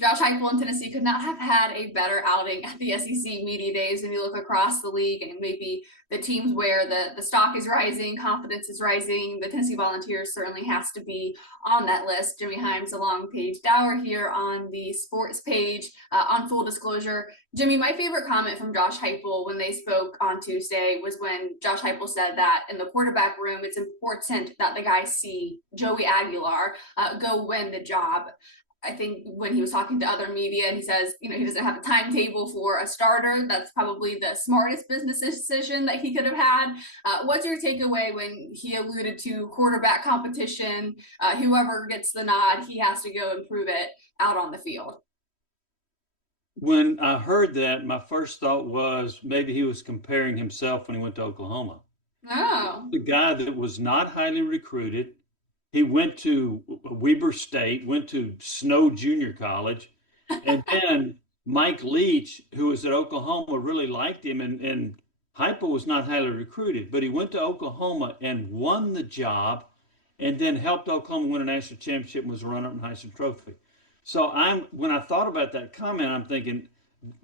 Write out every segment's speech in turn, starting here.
Josh Heupel in Tennessee could not have had a better outing at the SEC Media Days when you look across the league and maybe the teams where the stock is rising, confidence is rising. The Tennessee Volunteers certainly has to be on that list. Jimmy Himes along Paige Dower here on the sports page. On full disclosure, Jimmy, my favorite comment from Josh Heupel when they spoke on Tuesday was when Josh Heupel said that in the quarterback room, it's important that the guys see Joey Aguilar go win the job. I think when he was talking to other media and he says, he doesn't have a timetable for a starter. That's probably the smartest business decision that he could have had. What's your takeaway when he alluded to quarterback competition? Whoever gets the nod, he has to go and prove it out on the field. When I heard that, my first thought was maybe he was comparing himself when he went to Oklahoma. Oh. The guy that was not highly recruited. He went to Weber State, went to Snow Junior College, and then Mike Leach, who was at Oklahoma, really liked him, and Heupel was not highly recruited, but he went to Oklahoma and won the job, and then helped Oklahoma win a national championship and was a runner-up in the Heisman Trophy. So when I thought about that comment, I'm thinking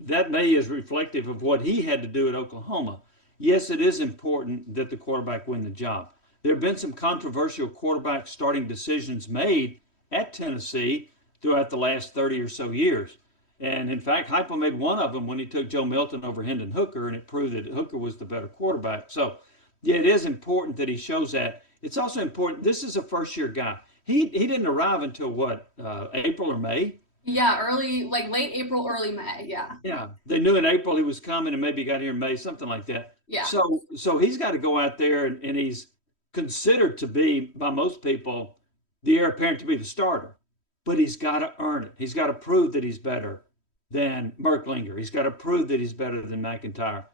that may is reflective of what he had to do at Oklahoma. Yes, it is important that the quarterback win the job. There have been some controversial quarterback starting decisions made at Tennessee throughout the last 30 or so years. And in fact, Heupel made one of them when he took Joe Milton over Hendon Hooker, and it proved that Hooker was the better quarterback. So, yeah, it is important that he shows that. It's also important, this is a first-year guy. He didn't arrive until what, April or May? Yeah, late April, early May. Yeah. Yeah, they knew in April he was coming, and maybe got here in May, something like that. Yeah. So he's got to go out there, and he's considered to be, by most people, the heir apparent to be the starter. But he's got to earn it. He's got to prove that he's better than Merklinger. He's got to prove that he's better than McIntyre.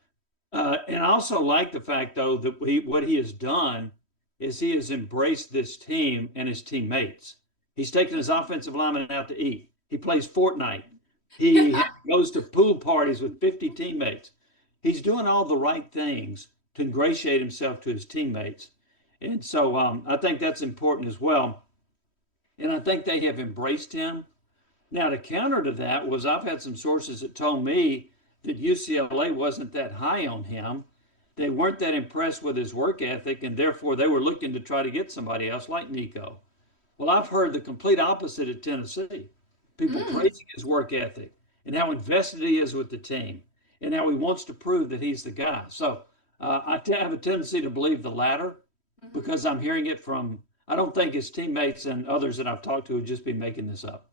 And I also like the fact, though, that what he has done is he has embraced this team and his teammates. He's taken his offensive lineman out to eat. He plays Fortnite. He goes to pool parties with 50 teammates. He's doing all the right things to ingratiate himself to his teammates. And so I think that's important as well. And I think they have embraced him. Now, the counter to that was I've had some sources that told me that UCLA wasn't that high on him. They weren't that impressed with his work ethic, and therefore they were looking to try to get somebody else like Nico. Well, I've heard the complete opposite at Tennessee. People praising his work ethic and how invested he is with the team and how he wants to prove that he's the guy. So I have a tendency to believe the latter, because I'm hearing it from, I don't think his teammates and others that I've talked to would just be making this up.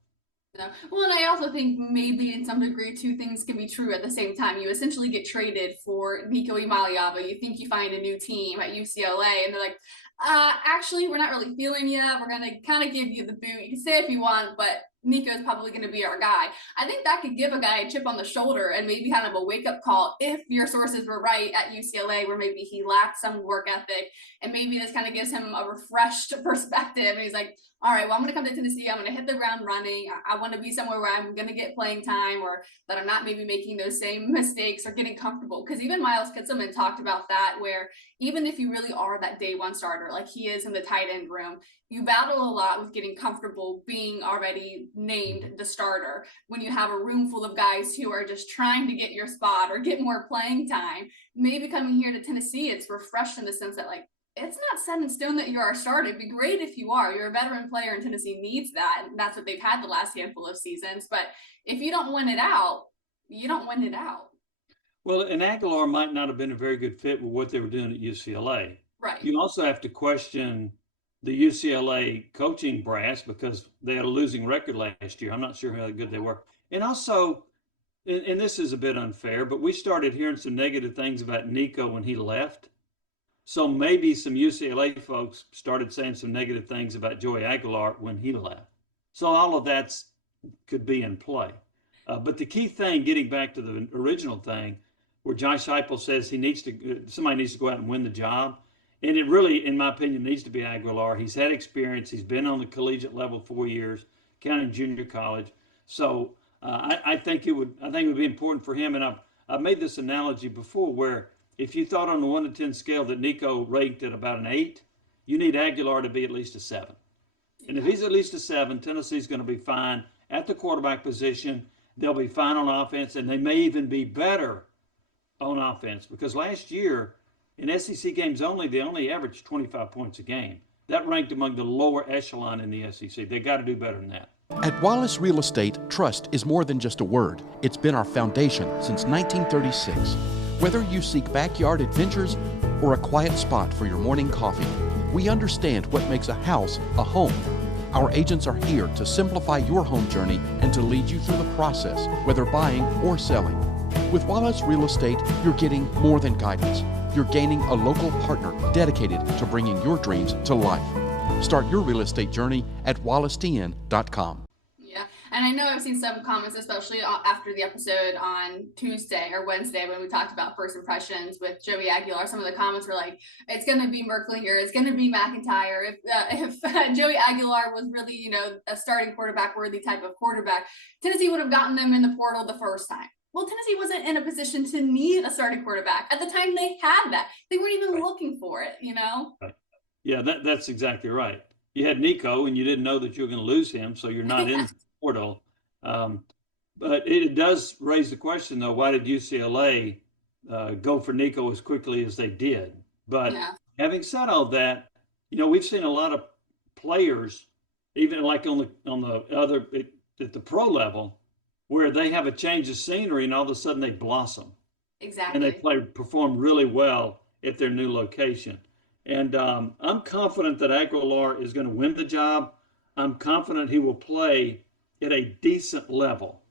No. Well, and I also think maybe in some degree two things can be true at the same time. You essentially get traded for Nico Imaliava. You think you find a new team at UCLA, and they're like, actually, we're not really feeling you. We're going to kind of give you the boot. You can say if you want, but Nico's probably going to be our guy. I think that could give a guy a chip on the shoulder and maybe kind of a wake-up call if your sources were right at UCLA, where maybe he lacked some work ethic, and maybe this kind of gives him a refreshed perspective. And he's like, all right, well, I'm going to come to Tennessee. I'm going to hit the ground running. I want to be somewhere where I'm going to get playing time, or that I'm not maybe making those same mistakes or getting comfortable. Because even Miles Kitselman talked about that, where even if you really are that day one starter, like he is in the tight end room, you battle a lot with getting comfortable being already named the starter when you have a room full of guys who are just trying to get your spot or get more playing time. Maybe coming here to Tennessee, it's refreshed in the sense that, like, it's not set in stone that you're our starter. It'd be great if you are. You're a veteran player, and Tennessee needs that. And that's what they've had the last handful of seasons. But if you don't win it out, you don't win it out. Well, and Aguilar might not have been a very good fit with what they were doing at UCLA. Right. You also have to question the UCLA coaching brass, because they had a losing record last year. I'm not sure how good they were. And also, and this is a bit unfair, but we started hearing some negative things about Nico when he left. So maybe some UCLA folks started saying some negative things about Joey Aguilar when he left. So all of that could be in play. But the key thing, getting back to the original thing, where Josh Heupel says somebody needs to go out and win the job. And it really, in my opinion, needs to be Aguilar. He's had experience. He's been on the collegiate level 4 years, counting junior college. So I think it would be important for him. And I've made this analogy before, where if you thought on the 1 to 10 scale that Nico ranked at about an 8, you need Aguilar to be at least a 7. And if he's at least a 7, Tennessee's going to be fine. at the quarterback position. They'll be fine on offense, and they may even be better on offense, because last year in SEC games only, they only averaged 25 points a game. That ranked among the lower echelon in the SEC. They got to do better than that. At Wallace Real Estate, trust is more than just a word. It's been our foundation since 1936. Whether you seek backyard adventures or a quiet spot for your morning coffee, we understand what makes a house a home. Our agents are here to simplify your home journey and to lead you through the process, whether buying or selling. With Wallace Real Estate, you're getting more than guidance. You're gaining a local partner dedicated to bringing your dreams to life. Start your real estate journey at wallacetn.com. Yeah, and I know I've seen some comments, especially after the episode on Tuesday or Wednesday when we talked about first impressions with Joey Aguilar. Some of the comments were like, it's going to be Merklinger, it's going to be McIntyre. If Joey Aguilar was really, a starting quarterback worthy type of quarterback, Tennessee would have gotten them in the portal the first time. Well, Tennessee wasn't in a position to need a starting quarterback. At the time they had that. They weren't even looking for it, Right. Yeah, that's exactly right. You had Nico, and you didn't know that you were going to lose him, so you're not in the portal. But it does raise the question, though, why did UCLA go for Nico as quickly as they did? But having said all that, we've seen a lot of players, even like on the other at the pro level, where they have a change of scenery and all of a sudden they blossom. Exactly. And they perform really well at their new location. And I'm confident that Aguilar is going to win the job. I'm confident he will play at a decent level.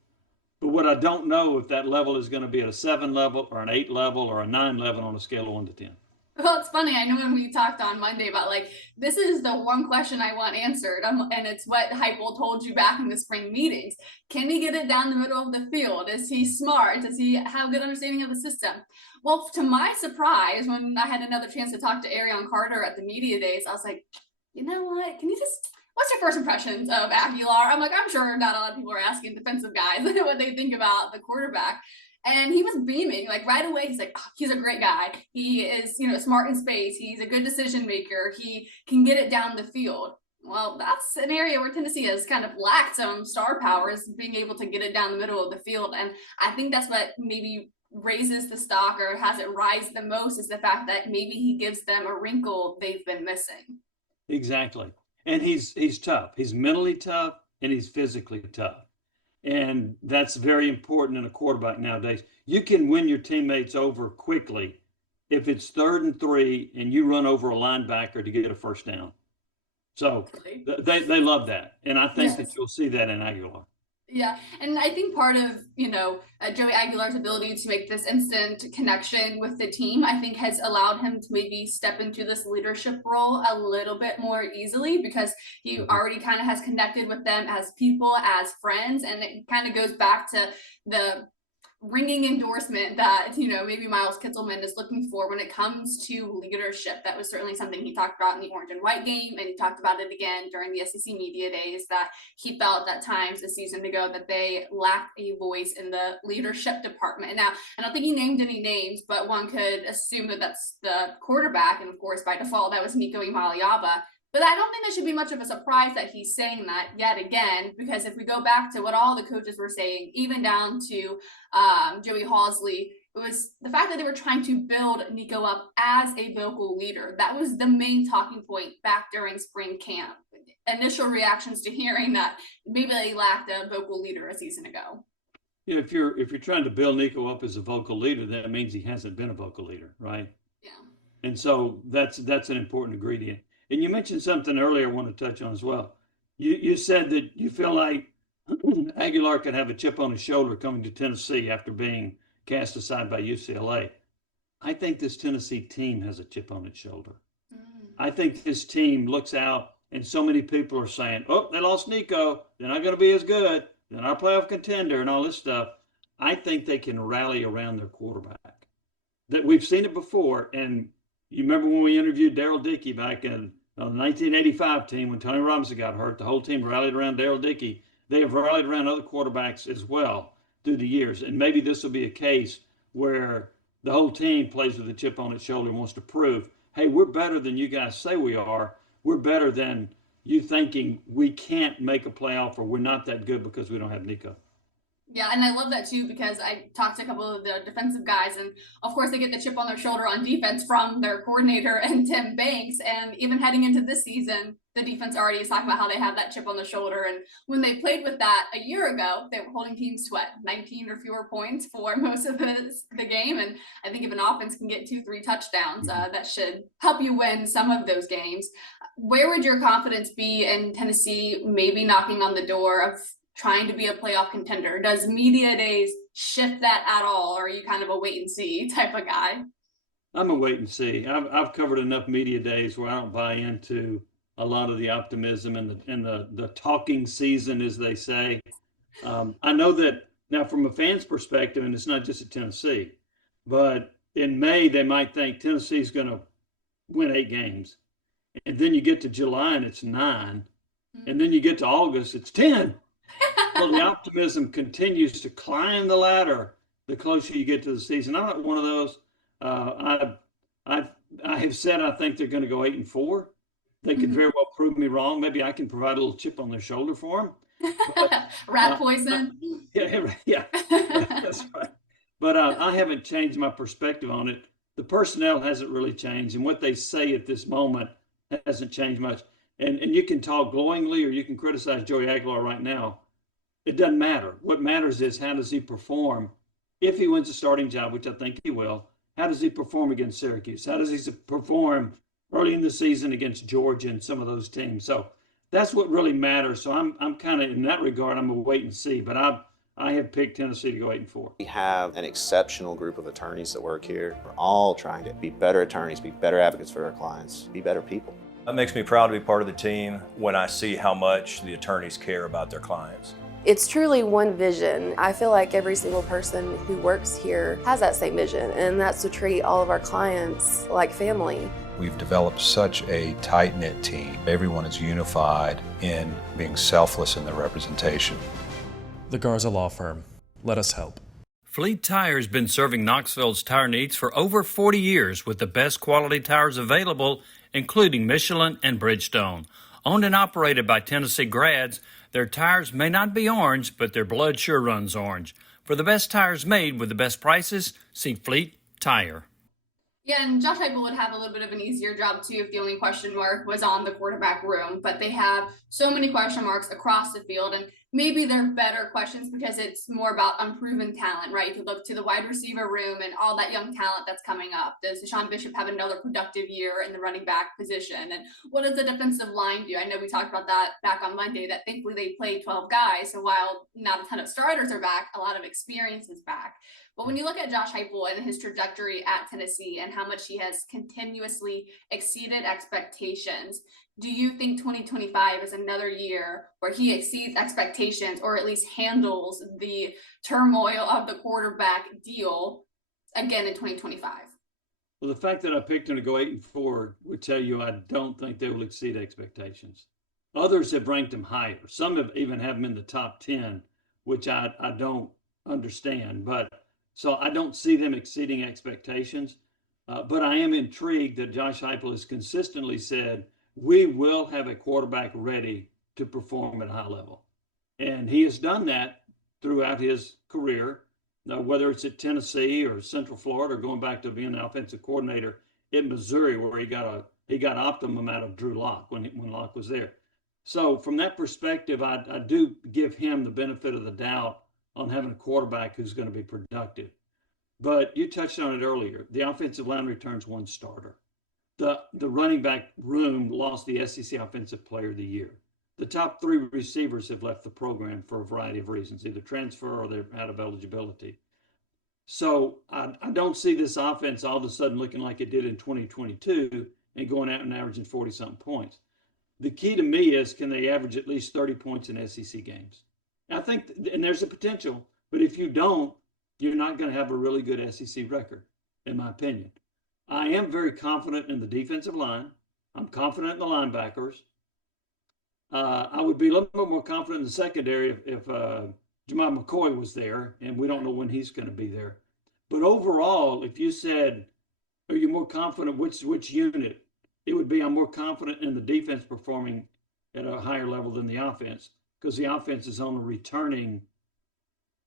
But what I don't know if that level is going to be at a 7 level or an 8 level or a 9 level on a scale of 1 to 10. Well, it's funny. I know when we talked on Monday about this is the one question I want answered. And it's what Heupel told you back in the spring meetings. Can he get it down the middle of the field? Is he smart? Does he have good understanding of the system? Well, to my surprise, when I had another chance to talk to Arion Carter at the media days, I was like, you know what? What's your first impressions of Aguilar? I'm sure not a lot of people are asking defensive guys what they think about the quarterback. And he was beaming right away. He's like, oh, he's a great guy. He is, smart in space. He's a good decision maker. He can get it down the field. Well, that's an area where Tennessee has kind of lacked some star power, is being able to get it down the middle of the field. And I think that's what maybe raises the stock or has it rise the most, is the fact that maybe he gives them a wrinkle they've been missing. Exactly. And he's tough. He's mentally tough and he's physically tough. And that's very important in a quarterback nowadays. You can win your teammates over quickly if it's 3rd and 3 and you run over a linebacker to get a first down. So they love that. And I think that you'll see that in Aguilar. Yeah. And I think part of, Joey Aguilar's ability to make this instant connection with the team, I think has allowed him to maybe step into this leadership role a little bit more easily, because he already kind of has connected with them as people, as friends. And it kind of goes back to the ringing endorsement that, maybe Miles Kitzelman is looking for when it comes to leadership. That was certainly something he talked about in the orange and white game. And he talked about it again during the SEC media days, that he felt at times this season ago that they lacked a voice in the leadership department. Now, I don't think he named any names, but one could assume that that's the quarterback. And of course, by default, that was Nico Imaliaba. But I don't think that should be much of a surprise that he's saying that yet again, because if we go back to what all the coaches were saying, even down to Joey Halzle, it was the fact that they were trying to build Nico up as a vocal leader. That was the main talking point back during spring camp. Initial reactions to hearing that maybe they lacked a vocal leader a season ago. Yeah, if you're trying to build Nico up as a vocal leader, that means he hasn't been a vocal leader, right? Yeah. And so that's an important ingredient. And you mentioned something earlier I want to touch on as well. You said that you feel like Aguilar could have a chip on his shoulder coming to Tennessee after being cast aside by UCLA. I think this Tennessee team has a chip on its shoulder. I think this team looks out and so many people are saying, oh, they lost Nico. They're not going to be as good. They're not a playoff contender and all this stuff. I think they can rally around their quarterback. That we've seen it before. And you remember when we interviewed Daryl Dickey back in the 1985 team when Tony Robinson got hurt, the whole team rallied around Daryl Dickey. They have rallied around other quarterbacks as well through the years. And maybe this will be a case where the whole team plays with a chip on its shoulder and wants to prove, hey, we're better than you guys say we are. We're better than you thinking we can't make a playoff or we're not that good because we don't have Nico. Yeah, and I love that too because I talked to a couple of the defensive guys, and of course they get the chip on their shoulder on defense from their coordinator and Tim Banks. And even heading into this season, the defense already is talking about how they have that chip on the shoulder. And when they played with that a year ago, they were holding teams to 19 or fewer points for most of the game. And I think if an offense can get 2-3 touchdowns, that should help you win some of those games. Where would your confidence be in Tennessee maybe knocking on the door of trying to be a playoff contender? Does media days shift that at all, or are you kind of a wait and see type of guy? I'm a wait and see. I've covered enough media days where I don't buy into a lot of the optimism and the talking season, as they say. I know that now from a fan's perspective, and it's not just at Tennessee, but in May they might think Tennessee's going to win 8 games, and then you get to July and it's 9, and then you get to August, it's 10. Well, the optimism continues to climb the ladder the closer you get to the season. I'm not one of those. I have said I think they're going to go 8-4. They could very well prove me wrong. Maybe I can provide a little chip on their shoulder for them. But, rat poison. Yeah, that's right. But I haven't changed my perspective on it. The personnel hasn't really changed, and what they say at this moment hasn't changed much. And you can talk glowingly or you can criticize Joey Aguilar right now. It doesn't matter. What matters is how does he perform if he wins a starting job, which I think he will. How does he perform against Syracuse? How does he perform early in the season against Georgia and some of those teams? So that's what really matters. So I'm kind of in that regard, I'm a wait and see. But I have picked Tennessee to go 8-4. We have an exceptional group of attorneys that work here. We're all trying to be better attorneys, be better advocates for our clients, be better people. It makes me proud to be part of the team when I see how much the attorneys care about their clients. It's truly one vision. I feel like every single person who works here has that same vision, and that's to treat all of our clients like family. We've developed such a tight-knit team. Everyone is unified in being selfless in their representation. The Garza Law Firm. Let us help. Fleet Tire has been serving Knoxville's tire needs for over 40 years with the best quality tires available, including Michelin and Bridgestone. Owned and operated by Tennessee grads, their tires may not be orange, but their blood sure runs orange. For the best tires made with the best prices, see Fleet Tire. Yeah, and Josh Heupel would have a little bit of an easier job too if the only question mark was on the quarterback room, but they have so many question marks across the field, and maybe they're better questions because it's more about unproven talent, right? You could look to the wide receiver room and all that young talent that's coming up. Does Deshaun Bishop have another productive year in the running back position? And what does the defensive line do? I know we talked about that back on Monday, that thankfully they played 12 guys. So while not a ton of starters are back, a lot of experience is back. But when you look at Josh Heupel and his trajectory at Tennessee and how much he has continuously exceeded expectations, do you think 2025 is another year where he exceeds expectations or at least handles the turmoil of the quarterback deal again in 2025? Well, the fact that I picked him to go 8-4 would tell you I don't think they will exceed expectations. Others have ranked him higher. Some have even have him in the top 10, which I don't understand. But so I don't see them exceeding expectations. But I am intrigued that Josh Heupel has consistently said, we will have a quarterback ready to perform at a high level. And he has done that throughout his career, whether it's at Tennessee or Central Florida or going back to being an offensive coordinator in Missouri, where he got optimum out of Drew Lock when Lock was there. So from that perspective, I do give him the benefit of the doubt on having a quarterback who's going to be productive. But you touched on it earlier. The offensive line returns one starter. The running back room lost the SEC Offensive Player of the Year. The top 3 receivers have left the program for a variety of reasons, either transfer or they're out of eligibility. So I don't see this offense all of a sudden looking like it did in 2022 and going out and averaging 40-something points. The key to me is, can they average at least 30 points in SEC games? I think, and there's a potential, but if you don't, you're not going to have a really good SEC record, in my opinion. I am very confident in the defensive line. I'm confident in the linebackers. I would be a little bit more confident in the secondary if Jamal McCoy was there, and we don't know when he's going to be there. But overall, if you said, are you more confident which unit? It would be, I'm more confident in the defense performing at a higher level than the offense, because the offense is only returning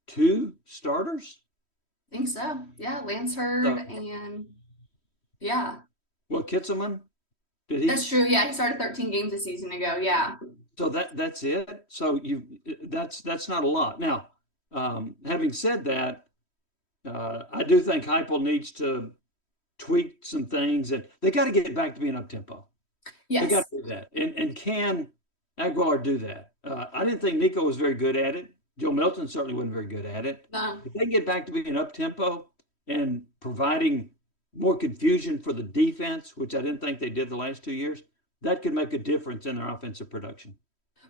2 starters. I think so. Yeah, Lance Hurd and yeah. Well, Kitzelman, did he? That's true. Yeah, he started 13 games a season ago. Yeah. So that's it. So that's not a lot. Now, having said that, I do think Heupel needs to tweak some things, and they got to get back to being up tempo. Yes. They got to do that. And can Aguilar do that? I didn't think Nico was very good at it. Joe Milton certainly wasn't very good at it. No. If they can get back to being up tempo and providing more confusion for the defense, which I didn't think they did the last 2 years, that could make a difference in their offensive production.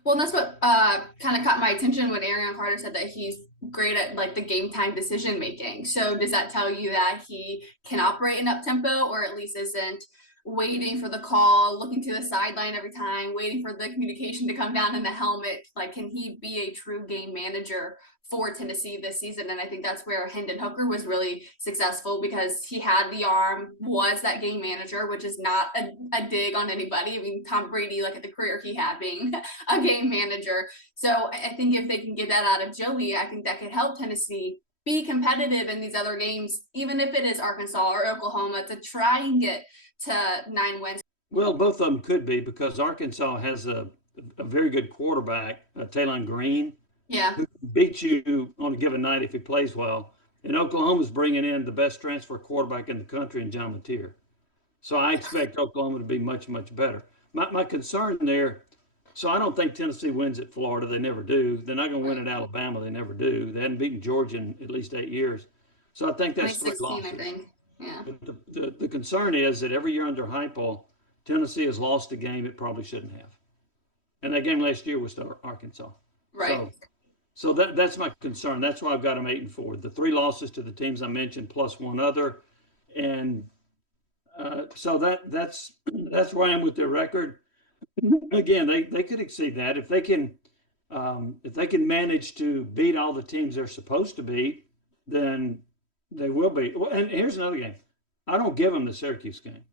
Well, and that's what kind of caught my attention when Arion Carter said that he's great at like the game time decision making. So does that tell you that he can operate in up tempo, or at least isn't waiting for the call, looking to the sideline every time, waiting for the communication to come down in the helmet? Like, can he be a true game manager for Tennessee this season? And I think that's where Hendon Hooker was really successful, because he had the arm, was that game manager, which is not a dig on anybody. I mean, Tom Brady, look at the career he had being a game manager. So I think if they can get that out of Joey, I think that could help Tennessee be competitive in these other games, even if it is Arkansas or Oklahoma, to try and get to 9 wins. Well, both of them could be, because Arkansas has a very good quarterback, Taylon Green, Yeah. who can beat you on a given night if he plays well. And Oklahoma's bringing in the best transfer quarterback in the country in John Mateer. So I expect Oklahoma to be much, much better. My concern there, so I don't think Tennessee wins at Florida. They never do. They're not going to win at Alabama. They never do. They hadn't beaten Georgia in at least 8 years. So I think that's 3 2016, losses. I think. Yeah. But the concern is that every year under Heupel, Tennessee has lost a game it probably shouldn't have. And that game last year was to Arkansas. Right. So that's my concern. That's why I've got them 8-4. The 3 losses to the teams I mentioned plus 1 other. And so that's where I am with their record. Again, they could exceed that if they can manage to beat all the teams they're supposed to beat, then they will be. Well, and here's another game. I don't give them the Syracuse game.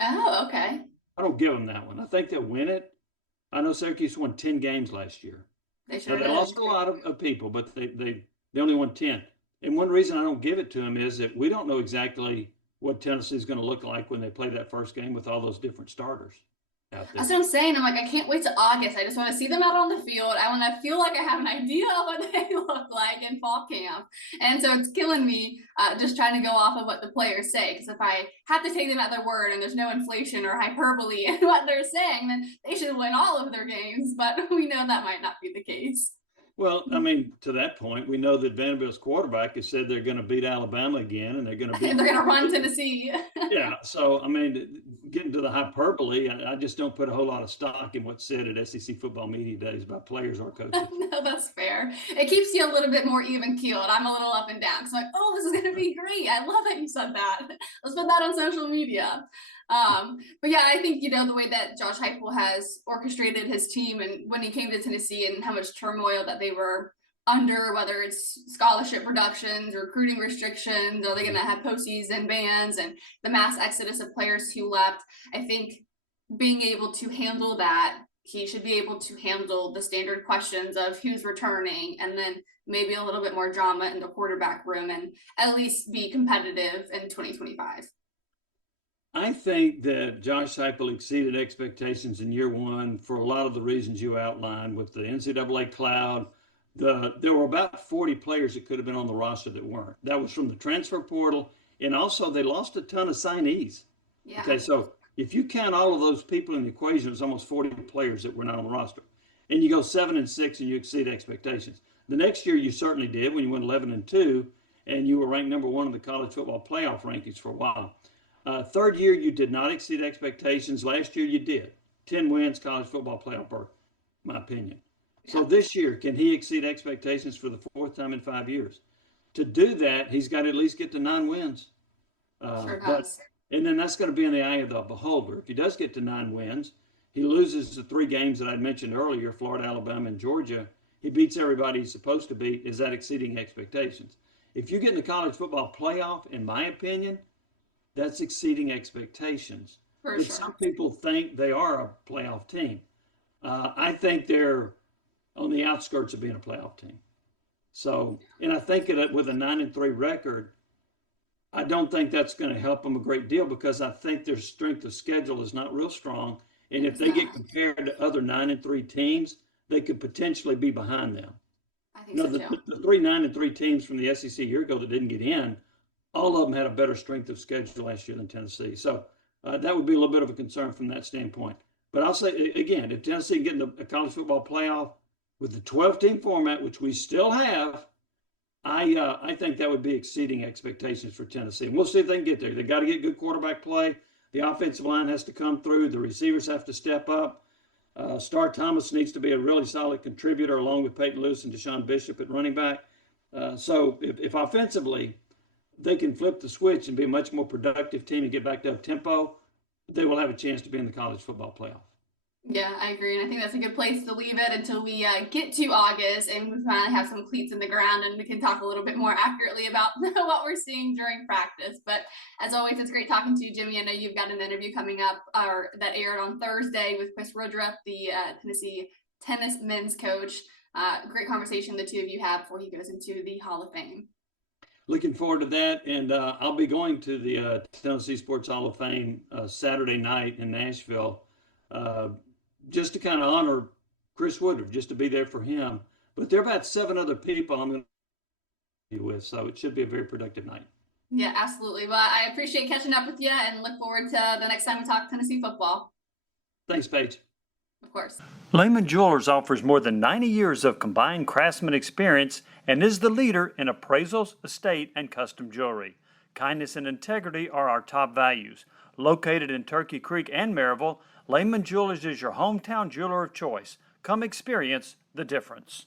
Oh, okay. I don't give them that one. I think they'll win it. I know Syracuse won 10 games last year. They sure They did. lost a lot of people, but they only won 10. And one reason I don't give it to them is that we don't know exactly what Tennessee is going to look like when they play that first game with all those different starters out there. That's what I'm saying. I'm like, I can't wait to August. I just want to see them out on the field. I want to feel like I have an idea of what they look like in fall camp. And so it's killing me just trying to go off of what the players say. Because if I have to take them at their word and there's no inflation or hyperbole in what they're saying, then they should win all of their games. But we know that might not be the case. Well, I mean, to that point, we know that Vanderbilt's quarterback has said they're going to beat Alabama again, and they're going to beat. They're going to run Tennessee. Yeah. So, I mean, getting to the hyperbole, I just don't put a whole lot of stock in what's said at SEC football media days by players or coaches. No, that's fair. It keeps you a little bit more even keeled. I'm a little up and down. So like, oh, this is going to be great. I love that you said that. Let's put that on social media. But yeah, I think, the way that Josh Heupel has orchestrated his team, and when he came to Tennessee and how much turmoil that they were under, whether it's scholarship reductions, recruiting restrictions, are they going to have postseason bans, and the mass exodus of players who left, I think being able to handle that, he should be able to handle the standard questions of who's returning, and then maybe a little bit more drama in the quarterback room, and at least be competitive in 2025. I think that Josh Heupel exceeded expectations in year 1 for a lot of the reasons you outlined with the NCAA cloud. There were about 40 players that could have been on the roster that weren't. That was from the transfer portal, and also they lost a ton of signees. Yeah. Okay, so if you count all of those people in the equation, it's almost 40 players that were not on the roster. And you go 7-6 and you exceed expectations. The next year you certainly did when you went 11-2, and you were ranked number 1 in the college football playoff rankings for a while. Third year, you did not exceed expectations. Last year, you did. 10 wins, college football playoff berth, my opinion. So this year, can he exceed expectations for the 4th time in 5 years? To do that, he's got to at least get to 9 wins. Sure does. And then that's going to be in the eye of the beholder. If he does get to 9 wins, he loses the 3 games that I mentioned earlier, Florida, Alabama, and Georgia. He beats everybody he's supposed to beat. Is that exceeding expectations? If you get in the college football playoff, in my opinion, that's exceeding expectations. For But sure. some people think they are a playoff team. I think they're on the outskirts of being a playoff team. So, and I think with a 9-3 record, I don't think that's going to help them a great deal because I think their strength of schedule is not real strong. And if they get compared to other 9-3 teams, they could potentially be behind them. I think so too. The 3 9-3 teams from the SEC a year ago that didn't get in, all of them had a better strength of schedule last year than Tennessee. So that would be a little bit of a concern from that standpoint. But I'll say again, if Tennessee get in a college football playoff with the 12-team format, which we still have, I think that would be exceeding expectations for Tennessee. And we'll see if they can get there. They got to get good quarterback play. The offensive line has to come through. The receivers have to step up. Star Thomas needs to be a really solid contributor along with Peyton Lewis and Deshaun Bishop at running back. So if offensively they can flip the switch and be a much more productive team and get back to up tempo, they will have a chance to be in the college football playoff. Yeah, I agree. And I think that's a good place to leave it until we get to August and we finally have some cleats in the ground and we can talk a little bit more accurately about what we're seeing during practice. But as always, it's great talking to you, Jimmy. I know you've got an interview coming up that aired on Thursday with Chris Woodruff, the Tennessee tennis men's coach. Great conversation the two of you have before he goes into the Hall of Fame. Looking forward to that. And I'll be going to the Tennessee Sports Hall of Fame Saturday night in Nashville. Just to kind of honor Chris Woodruff, just to be there for him. But there are about 7 other people I'm going to be with, so it should be a very productive night. Yeah, absolutely. Well, I appreciate catching up with you and look forward to the next time we talk Tennessee football. Thanks, Paige. Of course. Lehman Jewelers offers more than 90 years of combined craftsman experience and is the leader in appraisals, estate, and custom jewelry. Kindness and integrity are our top values. Located in Turkey Creek and Maryville, Lehman Jewelers is your hometown jeweler of choice. Come experience the difference.